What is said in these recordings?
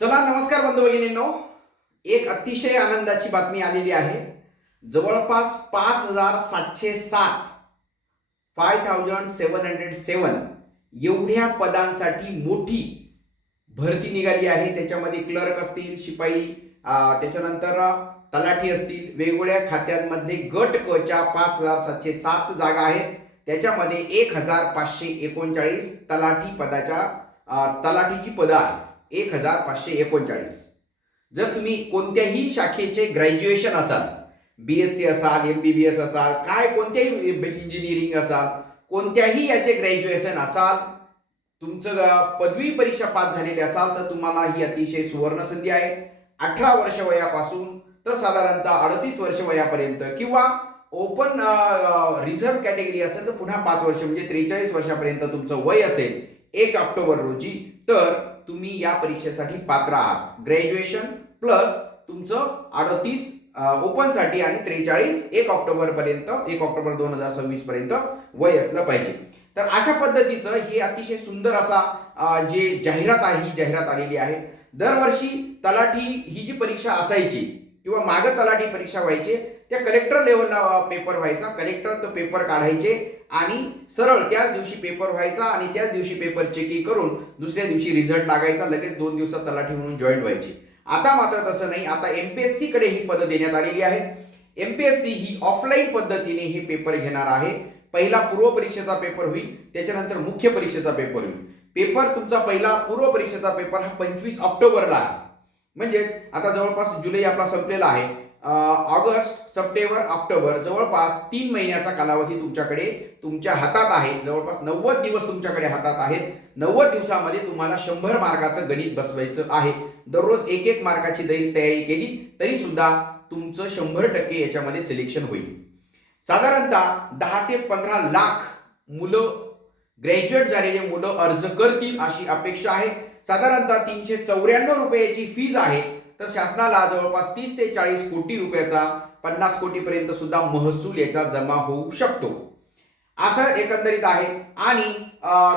चला नमस्कार बंधू भगिनींनो, एक अतिशय आनंदाची बातमी आलेली आहे. जवळपास 5707 5707 एवढ्या पदांसाठी मोठी भरती निघाली आहे. त्याच्यामध्ये क्लर्क असतील, शिपाई, त्याच्यानंतर तलाठी असतील, वेगवेगळ्या खात्यांमधले गट क च्या 5707 जागा आहेत. त्याच्यामध्ये 1539 तलाठी पदाच्या तलाठीची पदं आहेत. 1539. जर तुम्ही कोणत्याही शाखेचे ग्रॅज्युएशन असाल, BSc असाल, MBBS असाल, काय कोणत्याही इंजिनिअरिंग असाल, कोणत्याही याचे ग्रॅज्युएशन असाल, तुमचं पदवी परीक्षा पास झालेली असाल तर तुम्हाला ही अतिशय सुवर्ण संधी आहे. 18 वर्ष वयापासून तर साधारणतः 38 वर्ष वयापर्यंत किंवा ओपन रिझर्व्ह कॅटेगरी असेल तर पुन्हा 5 वर्ष म्हणजे 43 वर्षापर्यंत तुमचं वय असेल 1 ऑक्टोबर रोजी, तर तुम्ही या परीक्षेसाठी पात्र आहात. ग्रॅज्युएशन प्लस तुमचं 38 ओपन साठी आणि 43 1 ऑक्टोबर पर्यंत 1 ऑक्टोबर 2026 पर्यंत वय असलं पाहिजे. तर अशा पद्धतीचं हे अतिशय सुंदर असा जे जाहिरात आहे, ही जाहिरात आलेली आहे. दरवर्षी तलाठी ही जी परीक्षा असायची किंवा माग तलाठी परीक्षा व्हायची, त्या कलेक्टर लेवलला पेपर व्हायचा. कलेक्टर तो पेपर काढायचे आणि सरळ त्याच दिवशी पेपर व्हायचा आणि त्याच दिवशी पेपर चेकिंग करून दुसऱ्या दिवशी रिझल्ट लागायचा. लगेच 2 दिवसात तलाठी म्हणून जॉईन व्हायची. आता मात्र तसं नाही. आता MPSC कडे ही पदं देण्यात आलेली आहेत. MPSC ही ऑफलाईन पद्धतीने हे पेपर घेणार आहे. पहिला पूर्व परीक्षेचा पेपर होईल, त्याच्यानंतर मुख्य परीक्षेचा पेपर होईल. पेपर तुमचा पहिला पूर्व परीक्षेचा पेपर हा 25 ऑक्टोबरला आहे. म्हणजे आता जवळपास जुलै आपला संपलेला आहे. ऑगस्ट, सप्टेंबर, ऑक्टोबर जवळपास 3 महिन्याचा कालावधी तुमच्या हातात आहे. जवळपास 90 दिवस तुमच्याकडे हातात आहेत. 90 दिवसामध्ये तुम्हाला 100 मार्काचं गणित बसवायचं आहे. दररोज 1-1 मार्काची तयारी केली तरी सुद्धा तुमचं 100% याच्यामध्ये सिलेक्शन होईल. साधारणतः 10 ते 15 लाख मुलं, ग्रॅज्युएट झालेले मुलं अर्ज करतील अशी अपेक्षा आहे. साधारणतः 394 रुपयाची फीज आहे. तर शासनाला जवळपास 30 ते 40 कोटी रुपयाचा 50 कोटीपर्यंत सुद्धा महसूल याचा जमा होऊ शकतो, असं एकंदरीत आहे. आणि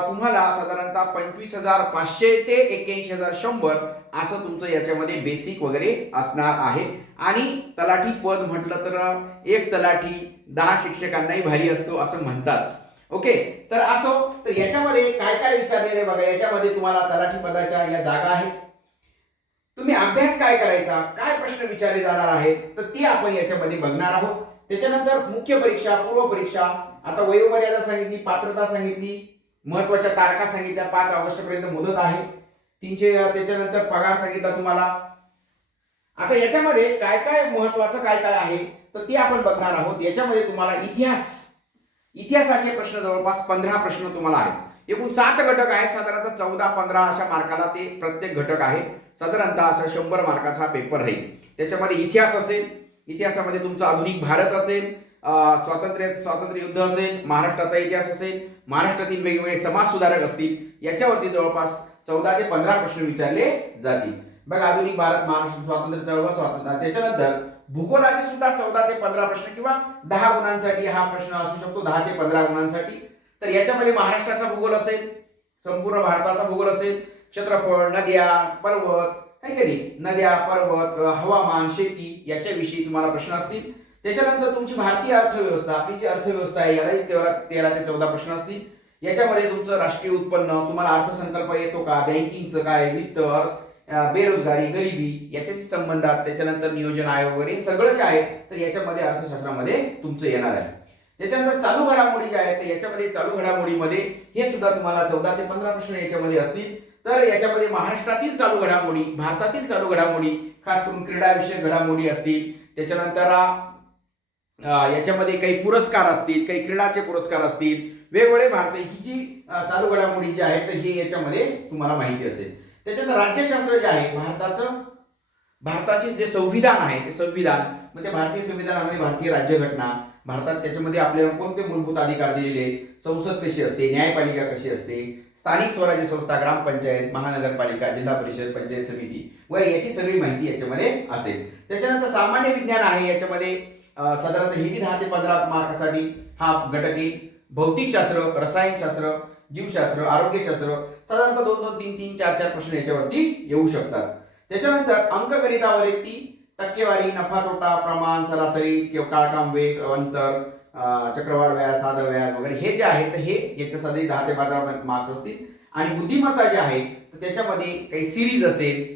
तुम्हाला साधारणतः 25,500 ते 81,100 असं तुमचं याच्यामध्ये बेसिक वगैरे असणार आहे. आणि तलाठी पद म्हटलं तर एक तलाठी 10 शिक्षकांनाही भारी असतो असं म्हणतात. ओके, तर असो, तर याच्यामध्ये काय काय विचारलेले बघा. याच्यामध्ये तुम्हाला तलाठी पदाच्या या जागा आहेत. तुम्ही अभ्यास काय करायचा, काय प्रश्न विचारले जाणार आहेत, तर ते आपण याच्यामध्ये बघणार आहोत. त्याच्यानंतर मुख्य परीक्षा, पूर्व परीक्षा, आता वयोमर्यादा सांगितली, पात्रता सांगितली, महत्वाच्या तारखा सांगितल्या. 5 ऑगस्ट पर्यंत मुदत आहे. त्याच्यानंतर पगार सांगितला तुम्हाला. आता याच्यामध्ये काय काय महत्वाचं काय काय आहे तर ते आपण बघणार आहोत. याच्यामध्ये तुम्हाला इतिहासाचे प्रश्न जवळपास 15 प्रश्न तुम्हाला आहेत. एकूण 7 घटक आहेत. साधारणतः 14-15 अशा मार्काला ते प्रत्येक घटक आहे. साधारणतः असा 100 मार्काचा हा पेपर राहील. त्याच्यामध्ये इतिहास असेल, इतिहासामध्ये तुमचा आधुनिक भारत असेल, स्वातंत्र्य युद्ध असेल, महाराष्ट्राचा इतिहास असेल, महाराष्ट्रातील वेगवेगळे समाज सुधारक असतील. याच्यावरती जवळपास 14 ते 15 प्रश्न विचारले जातील. बघा, आधुनिक भारत, महाराष्ट्र, स्वातंत्र्य चळवळ, स्वातंत्र्य. त्याच्यानंतर भूगोलाचे सुद्धा 14 ते 15 प्रश्न किंवा 10 गुणांसाठी हा प्रश्न असू शकतो, 10 ते 15 गुणांसाठी. तर याच्यामध्ये महाराष्ट्राचा भूगोल असेल, संपूर्ण भारताचा भूगोल असेल, क्षेत्रफळ, नद्या, पर्वत, है की नाही, नद्या, पर्वत, हवामान, शेती याच्याविषयी तुम्हाला प्रश्न असतील. त्याच्यानंतर तुमची भारतीय अर्थव्यवस्था, आपली जी अर्थव्यवस्था आहे यालाही 13 ते 14 प्रश्न असतील. याच्यामध्ये तुमचं राष्ट्रीय उत्पन्न, तुम्हाला अर्थसंकल्प येतो का, बँकिंगचं काय, वित्त, बेरोजगारी, गरिबी याच्याशी संबंधात, त्याच्यानंतर नियोजन आयोग वगैरे सगळं जे आहे तर याच्यामध्ये अर्थशास्त्रामध्ये तुमचं येणार आहे. त्याच्यानंतर चालू घडामोडी जे आहेत तर याच्यामध्ये चालू घडामोडीमध्ये हे सुद्धा तुम्हाला 14 ते 15 प्रश्न याच्यामध्ये असतील. तर याच्यामध्ये महाराष्ट्रातील चालू घडामोडी, भारतातील चालू घडामोडी, खास करून क्रीडा विषयक घडामोडी असतील. त्याच्यानंतर याच्यामध्ये काही पुरस्कार असतील, काही क्रीडाचे पुरस्कार असतील, वेगवेगळे भारत ही जी चालू घडामोडी जी आहेत तर हे याच्यामध्ये तुम्हाला माहिती असेल. त्याच्यानंतर राज्यशास्त्र जे आहे भारताचे जे संविधान आहे ते संविधान, म्हणजे भारतीय संविधानामध्ये भारतीय राज्यघटना, भारतात त्याच्यामध्ये आपल्याला कोणते मूलभूत अधिकार दिलेले, संसद कशी असते, न्यायपालिका कशी असते, स्थानिक स्वराज्य संस्था, ग्रामपंचायत, महानगरपालिका, जिल्हा परिषद, पंचायत समिती व याची सगळी माहिती याच्यामध्ये असेल. त्याच्यानंतर सामान्य विज्ञान आहे. याच्यामध्ये साधारणतः हे 10 ते 15 मार्कासाठी हा घटक येईल. भौतिकशास्त्र, रसायनशास्त्र, जीवशास्त्र, आरोग्यशास्त्र साधारणतः 2-2, 3-3, 4-4 प्रश्न याच्यावरती येऊ शकतात. त्याच्यानंतर अंकगणितावरती टक्केवारी, नफा तोटा, प्रमाण, सरासरी किंवा काळकाम, वेग, अंतर, चक्रवाढ व्याज, साधं व्याज वगैरे हे जे आहे तर हे याच्यासाठी 10 ते 12 मार्क्स असतील. आणि बुद्धिमत्ता जे आहे तर त्याच्यामध्ये काही सिरीज असेल,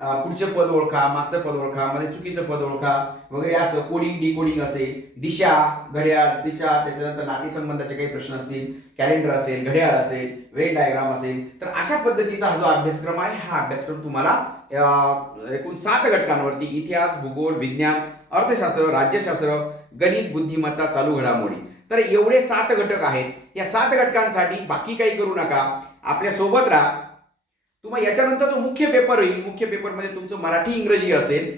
पुढचं पद ओळखा, मागचं पद ओळखा, मध्ये चुकीचं पद ओळखा वगैरे, असं कोडिंग डिकोडिंग असेल, दिशा, घड्याळ दिशा, त्याच्यानंतर नातेसंबंधाचे काही प्रश्न असतील, कॅलेंडर असेल, घड्याळ असेल, वेन डायग्राम असेल, तर अशा पद्धतीचा हा जो अभ्यासक्रम आहे हा अभ्यासक्रम तुम्हाला एकूण 7 घटकांवरती इतिहास, भूगोल, विज्ञान, अर्थशास्त्र, राज्यशास्त्र, गणित, बुद्धिमत्ता, चालू घडामोडी, तर एवढे 7 घटक आहेत. या 7 घटकांसाठी बाकी काही करू नका, आपल्या सोबत राहा. तुम्हाला याच्यानंतर जो मुख्य पेपर होईल, मुख्य पेपरमध्ये तुमचं मराठी इंग्रजी असेल,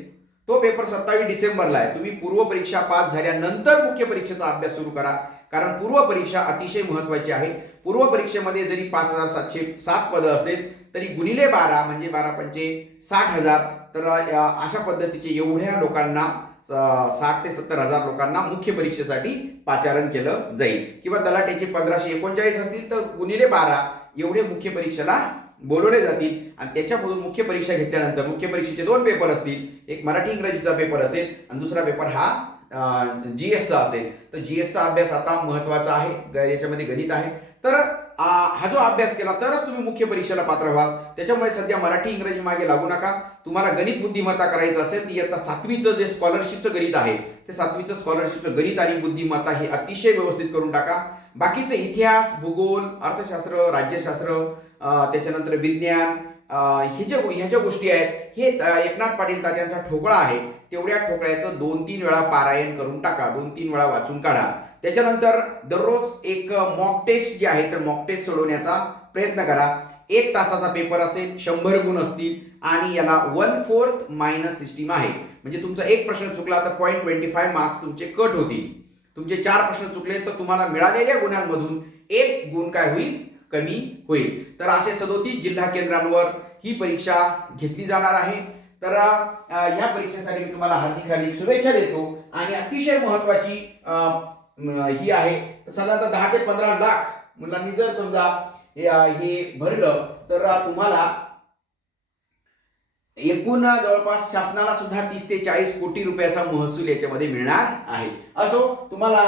तो पेपर 27 डिसेंबरला आहे. तुम्ही पूर्व परीक्षा पास झाल्यानंतर मुख्य परीक्षेचा अभ्यास सुरू करा, कारण पूर्व परीक्षा अतिशय महत्वाची आहे. पूर्व परीक्षेमध्ये जरी 5707 पदं असेल तरी गुणिले 12 म्हणजे 12 पंचे 60,000, तर अशा पद्धतीचे एवढ्या लोकांना 60 ते 70,000 लोकांना मुख्य परीक्षेसाठी पाचारण केलं जाईल. किंवा तलाठीचे 1539 असतील तर गुणिले 12 एवढे मुख्य परीक्षेला बोलवले जातील. आणि त्याच्यामधून मुख्य परीक्षा घेतल्यानंतर मुख्य परीक्षेचे 2 पेपर असतील, एक मराठी इंग्रजीचा पेपर असेल आणि दुसरा पेपर हा जीएसचा असेल. तर जीएसचा अभ्यास आता महत्वाचा आहे, याच्यामध्ये गणित आहे. तर हा जो अभ्यास केला तरच तुम्ही मुख्य परीक्षेला पात्र व्हाल. त्याच्यामुळे सध्या मराठी इंग्रजी मागे लागू नका. तुम्हाला गणित बुद्धिमत्ता करायचं असेल तर आता 7वीचं जे स्कॉलरशिपचं गणित आहे ते 7वीचं स्कॉलरशिपचं गणित आणि बुद्धिमत्ता हे अतिशय व्यवस्थित करून टाका. बाकीचे इतिहास, भूगोल, अर्थशास्त्र, राज्यशास्त्र, त्याच्यानंतर विज्ञान, ह्या ज्या गोष्टी आहेत हे एकनाथ पाटील तात्यांचा ठोकळा आहे, तेवढ्या ठोकळ्याचं 2-3 वेळा पारायण करून टाका, 2-3 वेळा वाचून काढा. त्याच्यानंतर दररोज एक मॉक टेस्ट जी आहे तर मॉक टेस्ट सोडवण्याचा प्रयत्न करा. 1 तासाचा पेपर असेल, 100 गुण असतील आणि याला 1/4 मायनस सिस्टीम आहे. म्हणजे तुमचा एक प्रश्न चुकला तर 0.25 मार्क्स तुमचे कट होतील. तुमचे 4 प्रश्न चुकले तर तुम्हाला मिळालेल्या गुणांमधून 1 गुण काय होईल, कमी होईल. तर असे 37 जिल्हा केंद्रांवर ही परीक्षा घेतली जाणार आहे. तर या परीक्षेसाठी मी तुम्हाला हार्दिक शुभेच्छा देतो. आणि अतिशय महत्वाची ही आहे, साधारणतः 10 ते 15 लाख मुलांनी जर समजा हे भरलं तर तुम्हाला एकूण जवळपास शासनाला सुद्धा 30 ते 40 कोटी रुपयाचा महसूल याच्यामध्ये मिळणार आहे. असो, तुम्हाला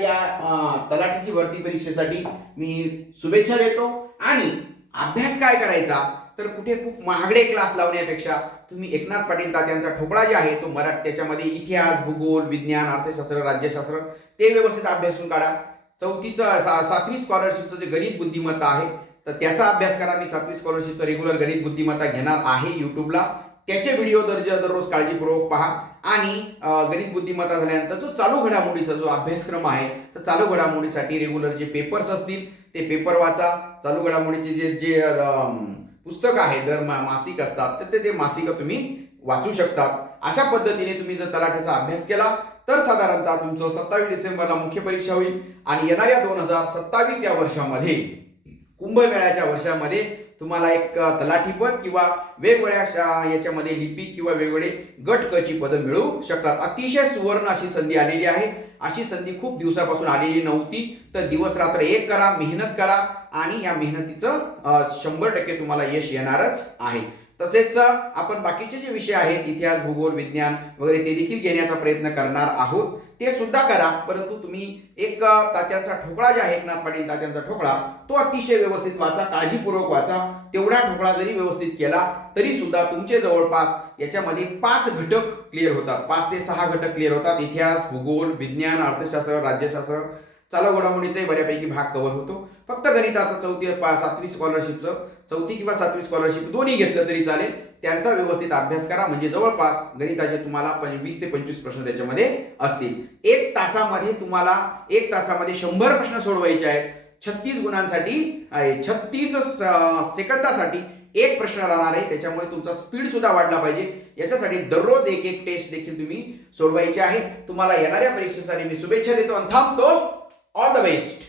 या तलाठीची भरती परीक्षेसाठी मी शुभेच्छा देतो. आणि अभ्यास काय करायचा तर कुठे खूप महागडे क्लास लावण्यापेक्षा तुम्ही एकनाथ पाटील तात्यांचा ठोकळा जे आहे तो त्याच्यामध्ये इतिहास, भूगोल, विज्ञान, अर्थशास्त्र, राज्यशास्त्र ते व्यवस्थित अभ्यासून काढा. 7वी स्कॉलरशिपचं जे गणित बुद्धिमत्ता आहे तर त्याचा अभ्यास करा. मी 7वी स्कॉलरशिपचं रेग्युलर गणित बुद्धिमत्ता घेणार आहे युट्यूबला. त्याचे व्हिडिओ दररोज काळजीपूर्वक पहा. आणि गणित बुद्धिमत्ता झाल्यानंतर जो चालू घडामोडीचा जो अभ्यासक्रम आहे तर चालू घडामोडीसाठी रेग्युलर जे पेपर्स असतील ते पेपर वाचा. चालू घडामोडीचे जे पुस्तक आहे दर मासिक असतात तर ते मासिक तुम्ही वाचू शकतात. अशा पद्धतीने तुम्ही जर तलाठीचा अभ्यास केला तर साधारणतः तुमचं 27 डिसेंबरला मुख्य परीक्षा होईल. आणि येणाऱ्या 2027 या वर्षामध्ये, कुंभमेळ्याच्या वर्षामध्ये तुम्हाला एक तलाठीपद किंवा वेगवेगळ्या याच्यामध्ये लिपिक किंवा वेगवेगळे गट क ची पदं मिळू शकतात. अतिशय सुवर्ण अशी संधी आलेली आहे. अशी संधी खूप दिवसापासून आलेली नव्हती. तर दिवस रात्र एक करा, मेहनत करा आणि या मेहनतीचं 100% तुम्हाला यश येणारच आहे. तसेच आपण बाकीचे जे विषय आहेत इतिहास, भूगोल, विज्ञान वगैरे ते देखील घेण्याचा प्रयत्न करणार आहोत. ते सुद्धा करा. परंतु तुम्ही एक तात्यांचा ठोकळा जे आहे, एकनाथ पाटील तात्यांचा ठोकळा, तो अतिशय व्यवस्थित वाचा, काळजीपूर्वक वाचा. तेवढा ठोकळा जरी व्यवस्थित केला तरी सुद्धा तुमचे जवळपास याच्यामध्ये 5 घटक क्लिअर होतात, 5 ते 6 घटक क्लिअर होतात. इतिहास, भूगोल, विज्ञान, अर्थशास्त्र, राज्यशास्त्र, चालू घडामोडीचाही बऱ्यापैकी भाग कव्हर होतो. फक्त गणिताचं 7वी स्कॉलरशिपचं 4थी किंवा 7वी स्कॉलरशिप दोन्ही घेतलं तरी चालेल. त्यांचा व्यवस्थित अभ्यास करा. म्हणजे जवळपास गणिताचे तुम्हाला 20 ते 25 प्रश्न त्याच्यामध्ये असतील. 1 तासामध्ये तुम्हाला 1 तासामध्ये 100 प्रश्न सोडवायचे आहेत. 36 गुणांसाठी 36 सेकंदासाठी 1 प्रश्न राहणार आहे. त्याच्यामुळे तुमचा स्पीड सुद्धा वाढला पाहिजे. याच्यासाठी दररोज एक टेस्ट देखील तुम्ही सोडवायची आहे. तुम्हाला येणाऱ्या परीक्षेसाठी मी शुभेच्छा देतो आणि थांबतो. All the best.